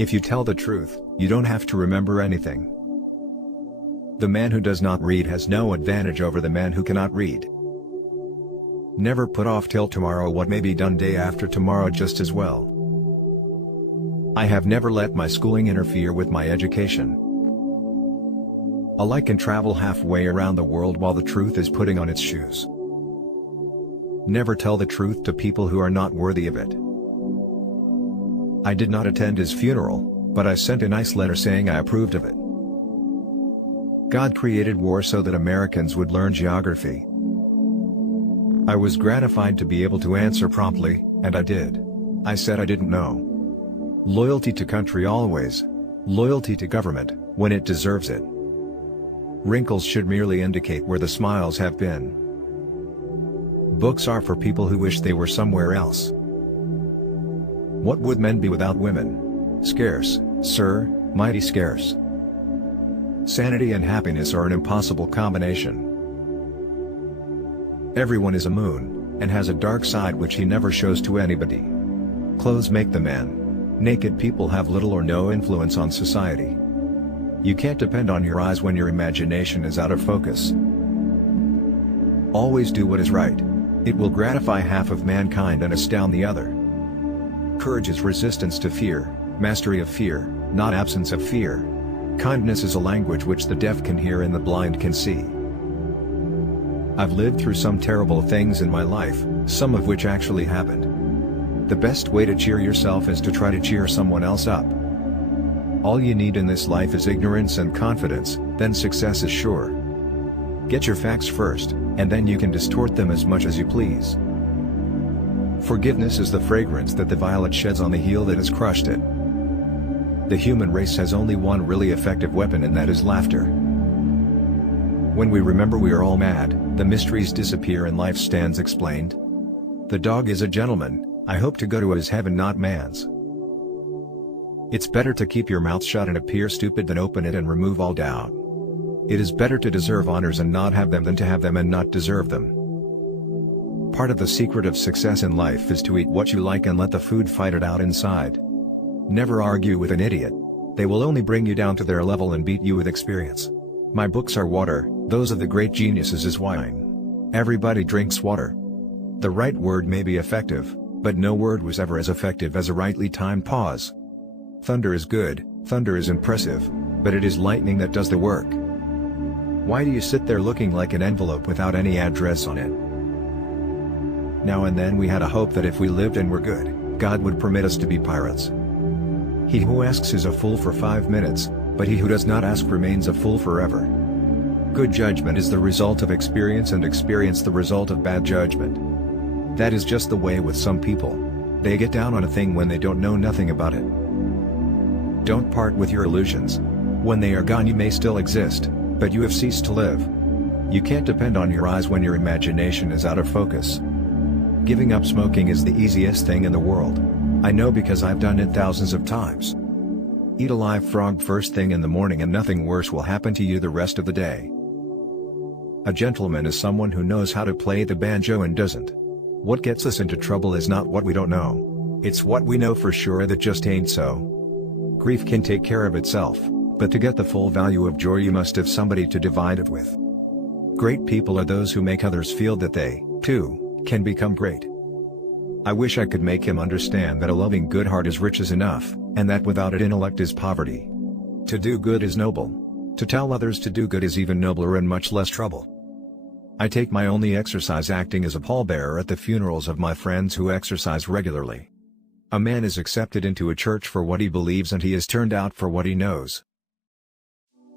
If you tell the truth, you don't have to remember anything. The man who does not read has no advantage over the man who cannot read. Never put off till tomorrow what may be done day after tomorrow just as well. I have never let my schooling interfere with my education. A light can travel halfway around the world while the truth is putting on its shoes. Never tell the truth to people who are not worthy of it. I did not attend his funeral, but I sent a nice letter saying I approved of it. God created war so that Americans would learn geography. I was gratified to be able to answer promptly, and I did. I said I didn't know. Loyalty to country always. Loyalty to government, when it deserves it. Wrinkles should merely indicate where the smiles have been. Books are for people who wish they were somewhere else. What would men be without women? Scarce, sir, mighty scarce. Sanity and happiness are an impossible combination. Everyone is a moon, and has a dark side which he never shows to anybody. Clothes make the man. Naked people have little or no influence on society. You can't depend on your eyes when your imagination is out of focus. Always do what is right. It will gratify half of mankind and astound the other. Courage is resistance to fear, mastery of fear, not absence of fear. Kindness is a language which the deaf can hear and the blind can see. I've lived through some terrible things in my life, some of which actually happened. The best way to cheer yourself is to try to cheer someone else up. All you need in this life is ignorance and confidence, then success is sure. Get your facts first, and then you can distort them as much as you please. Forgiveness is the fragrance that the violet sheds on the heel that has crushed it. The human race has only one really effective weapon, and that is laughter. When we remember we are all mad, the mysteries disappear and life stands explained. The dog is a gentleman, I hope to go to his heaven not man's. It's better to keep your mouth shut and appear stupid than open it and remove all doubt. It is better to deserve honors and not have them than to have them and not deserve them. Part of the secret of success in life is to eat what you like and let the food fight it out inside. Never argue with an idiot. They will only bring you down to their level and beat you with experience. My books are water, those of the great geniuses is wine. Everybody drinks water. The right word may be effective, but no word was ever as effective as a rightly timed pause. Thunder is good, thunder is impressive, but it is lightning that does the work. Why do you sit there looking like an envelope without any address on it? Now and then we had a hope that if we lived and were good, God would permit us to be pirates. He who asks is a fool for 5 minutes, but he who does not ask remains a fool forever. Good judgment is the result of experience and experience the result of bad judgment. That is just the way with some people. They get down on a thing when they don't know nothing about it. Don't part with your illusions. When they are gone you may still exist, but you have ceased to live. You can't depend on your eyes when your imagination is out of focus. Giving up smoking is the easiest thing in the world. I know because I've done it thousands of times. Eat a live frog first thing in the morning and nothing worse will happen to you the rest of the day. A gentleman is someone who knows how to play the banjo and doesn't. What gets us into trouble is not what we don't know. It's what we know for sure that just ain't so. Grief can take care of itself, but to get the full value of joy you must have somebody to divide it with. Great people are those who make others feel that they, too, can become great. I wish I could make him understand that a loving good heart is riches enough, and that without it intellect is poverty. To do good is noble. To tell others to do good is even nobler and much less trouble. I take my only exercise acting as a pallbearer at the funerals of my friends who exercise regularly. A man is accepted into a church for what he believes and he is turned out for what he knows.